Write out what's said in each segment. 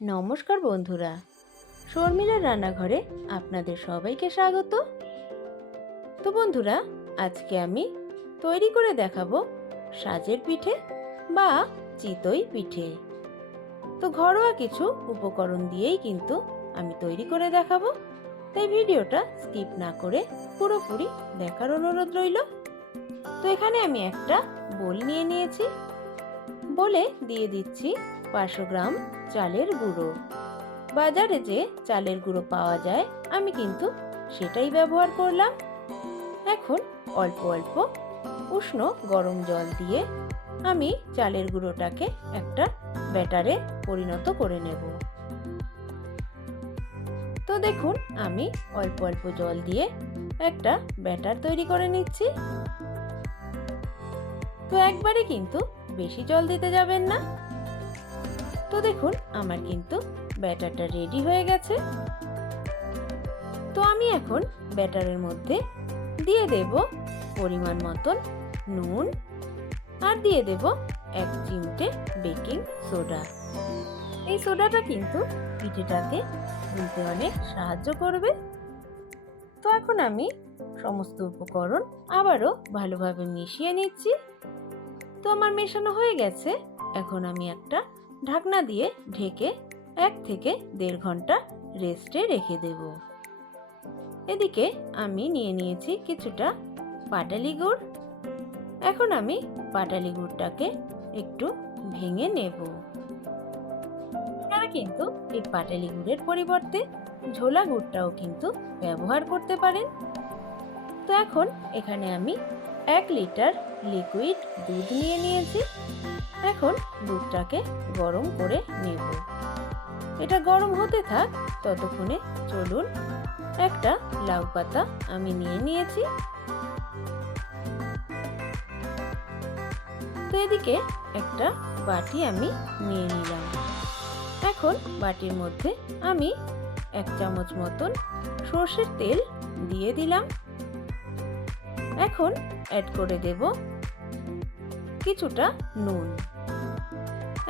নমস্কার বন্ধুরা, শর্মিলার রান্নাঘরে আপনাদের সবাইকে স্বাগত। তো বন্ধুরা, আজকে আমি তৈরি করে দেখাবো সাজের পিঠে বা চিতই পিঠে। তো ঘরোয়া কিছু উপকরণ দিয়েই কিন্তু আমি তৈরি করে দেখাবো, তাই ভিডিওটা স্কিপ না করে পুরোপুরি দেখার অনুরোধ রইল। তো এখানে আমি একটা বোল নিয়ে নিয়েছি। বলে দিয়ে দিচ্ছি 500 গ্রাম চালের গুঁড়ো। বাজারে যে চালের গুঁড়ো পাওয়া যায় আমি কিন্তু সেটাই ব্যবহার করলাম। এখন অল্প অল্প উষ্ণ গরম জল দিয়ে আমি চালের গুঁড়োটাকে একটা ব্যাটারে পরিণত করে নেব। তো দেখুন, আমি অল্প অল্প জল দিয়ে একটা ব্যাটার তৈরি করে নিচ্ছি। তো একবারে কিন্তু বেশি জল দিতে যাবেন না। তো দেখুন, আমার কিন্তু ব্যাটারটা রেডি হয়ে গেছে। তো আমি এখন ব্যাটারের মধ্যে দিয়ে দেব পরিমাণ মতন নুন আর দিয়ে দেব 1 চিমটে বেকিং সোডা। এই সোডাটা কিন্তু পিঠেটাকে ফুলতে অনেক সাহায্য করবে। তো এখন আমি সমস্ত উপকরণ আবারও ভালোভাবে মিশিয়ে নিচ্ছি। তো আমার মেশানো হয়ে গেছে। এখন আমি একটা ঢাকনা দিয়ে ঢেকে 1 থেকে 1.5 ঘন্টা রেস্টে রেখে দেব। এদিকে আমি নিয়ে নিয়েছি কিছুটা পাটালি গুড়। এখন আমি পাটালি গুড়টাকে একটু ভেঙে নেব। আপনারা কিন্তু এই পাটালি গুড়ের পরিবর্তে ঝোলা গুড়টাও কিন্তু ব্যবহার করতে পারেন। তো এখন এখানে আমি 1 লিটার লিকুইড দুধ নিয়ে নিয়েছি। এখন দুধটাকে গরম করে নেব। এটা গরম হতে থাক, ততক্ষণে চলুন একটা লাউ পাতা আমি নিয়ে নিয়েছি। তো এদিকে একটা বাটি আমি নিয়ে নিলাম। এখন বাটির মধ্যে আমি 1 চামচ মতন সর্ষের তেল দিয়ে দিলাম। এখন অ্যাড করে দেব কিছুটা নুন।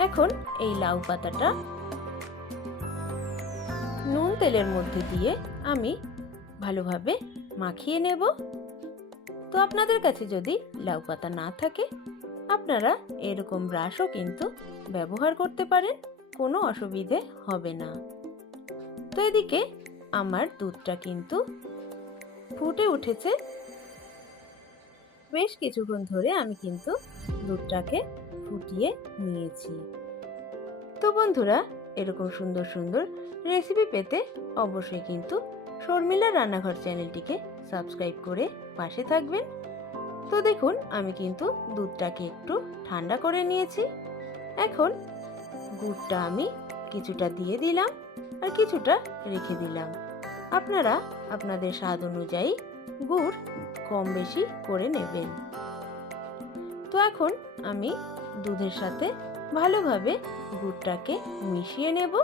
এখন এই লাউ পাতাটা নুন তেলের মধ্যে দিয়ে আমি ভালোভাবে মাখিয়ে নেব। তো আপনাদের কাছে যদি লাউ পাতা না থাকে, আপনারা এরকম ব্রাশও কিন্তু ব্যবহার করতে পারেন, কোনো অসুবিধে হবে না। তো এদিকে আমার দুধটা কিন্তু ফুটে উঠেছে। বেশ কিছুক্ষণ ধরে আমি কিন্তু দুধটাকে ফুটিয়ে নিয়েছি। তো বন্ধুরা, এরকম সুন্দর সুন্দর রেসিপি পেতে অবশ্যই কিন্তু শর্মিলার রান্নাঘর চ্যানেলটিকে সাবস্ক্রাইব করে পাশে থাকবেন। তো দেখুন, আমি কিন্তু দুধটাকে একটু ঠান্ডা করে নিয়েছি। এখন গুড়টা আমি কিছুটা দিয়ে দিলাম আর কিছুটা রেখে দিলাম। আপনারা আপনাদের স্বাদ অনুযায়ী গুড় কম বেশি করে নেবেন। তো এখন আমি দুধের সাথে ভালোভাবে গুড়টাকে মিশিয়ে নেব।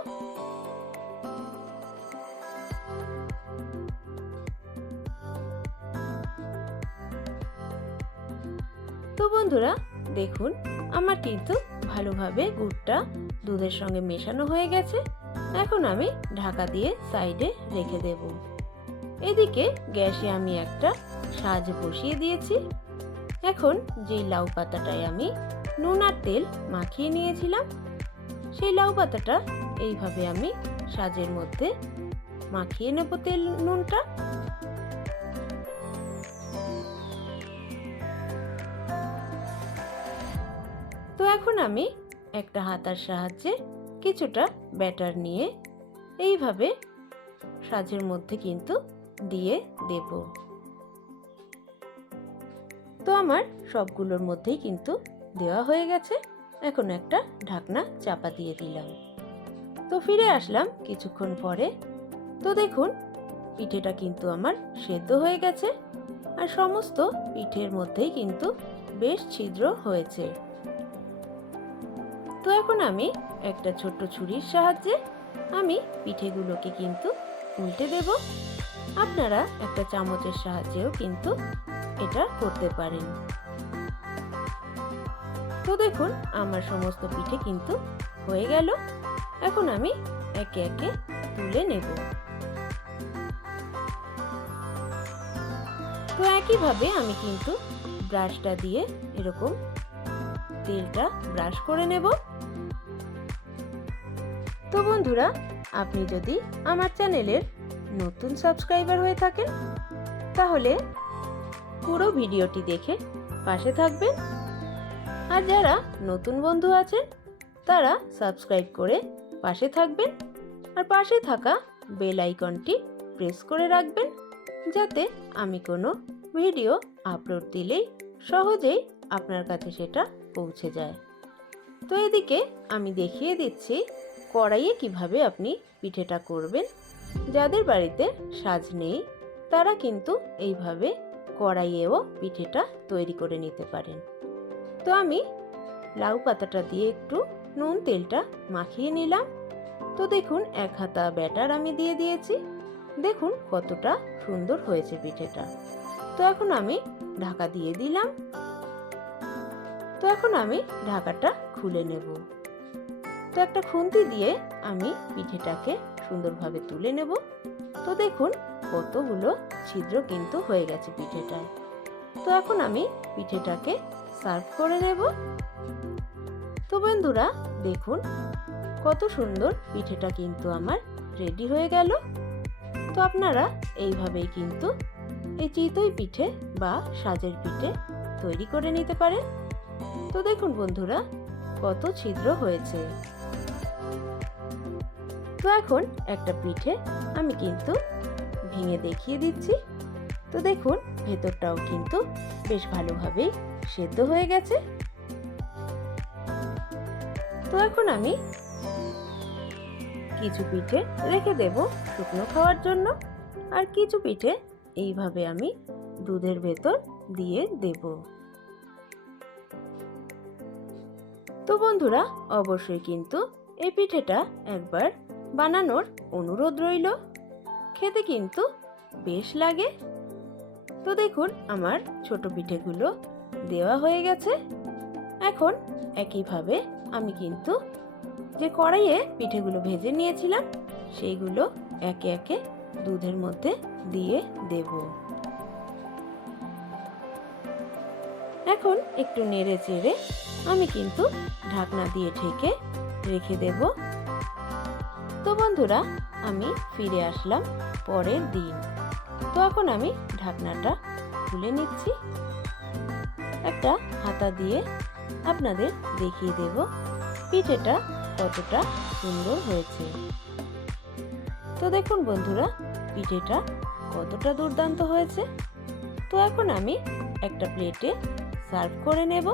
তো বন্ধুরা, দেখুন আমার কিন্তু ভালোভাবে গুড়টা দুধের সঙ্গে মেশানো হয়ে গেছে। এখন আমি ঢাকা দিয়ে সাইডে রেখে দেব। এদিকে গ্যাসে আমি একটা সাজ বসিয়ে দিয়েছি। এখন যেই লাউ পাতাটায় আমি নুন আর তেল মাখিয়ে নিয়েছিলাম, সেই লাউ পাতাটা এইভাবে আমি সাজের মধ্যে মাখিয়ে নেব তেল নুনটা। তো এখন আমি একটা হাতার সাহায্যে কিছুটা ব্যাটার নিয়ে এইভাবে সাজের মধ্যে কিন্তু দিয়ে দেব। তো আমার সবগুলোর মধ্যেই কিন্তু দেওয়া হয়ে গেছে। এখন একটা ঢাকনা চাপা দিয়ে দিলাম। তো ফিরে আসলাম কিছুক্ষণ পরে। তো দেখুন, পিঠেটা কিন্তু আমার সেদ্ধ হয়ে গেছে আর সমস্ত পিঠের মধ্যেই কিন্তু বেশ ছিদ্র হয়েছে। তো এখন আমি একটা ছোট্ট ছুরির সাহায্যে আমি পিঠেগুলোকে কিন্তু উল্টে দেব। আপনারা একটা চামচের সাহায্যেও কিন্তু এটা করতে পারেন। তো দেখুন, আমার সমস্ত পিঠে কিন্তু হয়ে গেল। এখন আমি একে একে তুলে নেব। তো একইভাবে আমি কিন্তু ব্রাশটা দিয়ে এরকম তেলটা ব্রাশ করে নেব। তো বন্ধুরা, আপনি যদি আমার চ্যানেলের নতুন সাবস্ক্রাইবার হয়ে থাকেন তাহলে পুরো ভিডিওটি দেখে পাশে থাকবেন। আর যারা নতুন বন্ধু আছেন তারা সাবস্ক্রাইব করে পাশে থাকবেন আর পাশে থাকা বেল আইকনটি প্রেস করে রাখবেন, যাতে আমি কোনো ভিডিও আপলোড দিলেই সহজেই আপনার কাছে সেটা পৌঁছে যায়। তো এদিকে আমি দেখিয়ে দিচ্ছি কড়াইয়ে কিভাবে আপনি পিঠেটা করবেন। যাদের বাড়িতে সাজ নেই তারা কিন্তু এইভাবে কড়াইয়েও পিঠেটা তৈরি করে নিতে পারেন। তো আমি লাউ পাতাটা দিয়ে একটু নুন তেলটা মাখিয়ে নিলাম। তো দেখুন এক হাতা ব্যাটার আমি দিয়ে দিয়েছি। দেখুন কতটা সুন্দর হয়েছে পিঠেটা। তো এখন আমি ঢাকা দিয়ে দিলাম। তো এখন আমি ঢাকাটা খুলে নেব। তো একটা খুন্তি দিয়ে আমি পিঠেটাকে সুন্দরভাবে তুলে নেব। তো দেখুন কতগুলো ছিদ্র কিন্তু হয়ে গেছে পিঠেটায়। তো এখন আমি পিঠেটাকে সার্ভ করে নেব। তো বন্ধুরা দেখুন কত সুন্দর পিঠেটা কিন্তু আমার রেডি হয়ে গেল। তো আপনারা এইভাবেই কিন্তু এই চিতই পিঠে বা সাজের পিঠে তৈরি করে নিতে পারেন। তো দেখুন বন্ধুরা কত ছিদ্র হয়েছে। তো এখন একটা পিঠে আমি কিন্তু ভেঙে দেখিয়ে দিচ্ছি। তো দেখুন ভেতরটাও কিন্তু বেশ ভালোভাবেই সেদ্ধ হয়ে গেছে। তো এখন আমি কিছু পিঠে রেখে দেব শুকনো খাওয়ার জন্য, আর কিছু পিঠে এইভাবে আমি দুধের ভেতর দিয়ে দেব। তো বন্ধুরা অবশ্যই কিন্তু এই পিঠেটা একবার বানানোর অনুরোধ রইল। খেতে কিন্তু বেশ লাগে। তো দেখুন আমার ছোট পিঠেগুলো দেওয়া হয়ে গেছে। এখন একইভাবে আমি কিন্তু যে কড়াইয়ে পিঠেগুলো ভেজে নিয়েছিলাম সেইগুলো একে একে দুধের মধ্যে দিয়ে দেব। এখন একটু নেড়ে চেড়ে আমি কিন্তু ঢাকনা দিয়ে ঢেকে রেখে দেব। তো বন্ধুরা আমি ফিরে আসলাম পরের দিন। তো এখন আমি ঢাকনাটা খুলে নিচ্ছি। একটা হাতা দিয়ে আপনাদের দেখিয়ে দেব পিঠেটা কতটা সুন্দর হয়েছে। তো দেখুন বন্ধুরা পিঠেটা কতটা দুর্দান্ত হয়েছে। তো এখন আমি একটা প্লেটে সার্ভ করে নেব।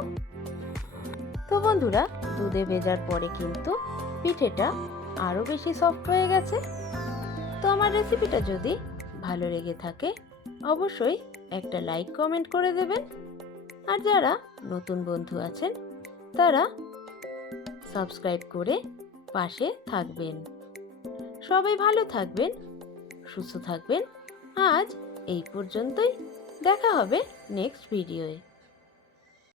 তো বন্ধুরা দুধে ভেজার পরে কিন্তু পিঠেটা আরো বেশি সফট হয়ে গেছে। তো আমার রেসিপিটা যদি ভালো লেগে থাকে অবশ্যই একটা লাইক কমেন্ট করে দেবেন। আর যারা নতুন বন্ধু আছেন তারা সাবস্ক্রাইব করে পাশে থাকবেন। সবাই ভালো থাকবেন, সুস্থ থাকবেন। আজ এই পর্যন্তই। দেখা হবে নেক্সট ভিডিওয়ে।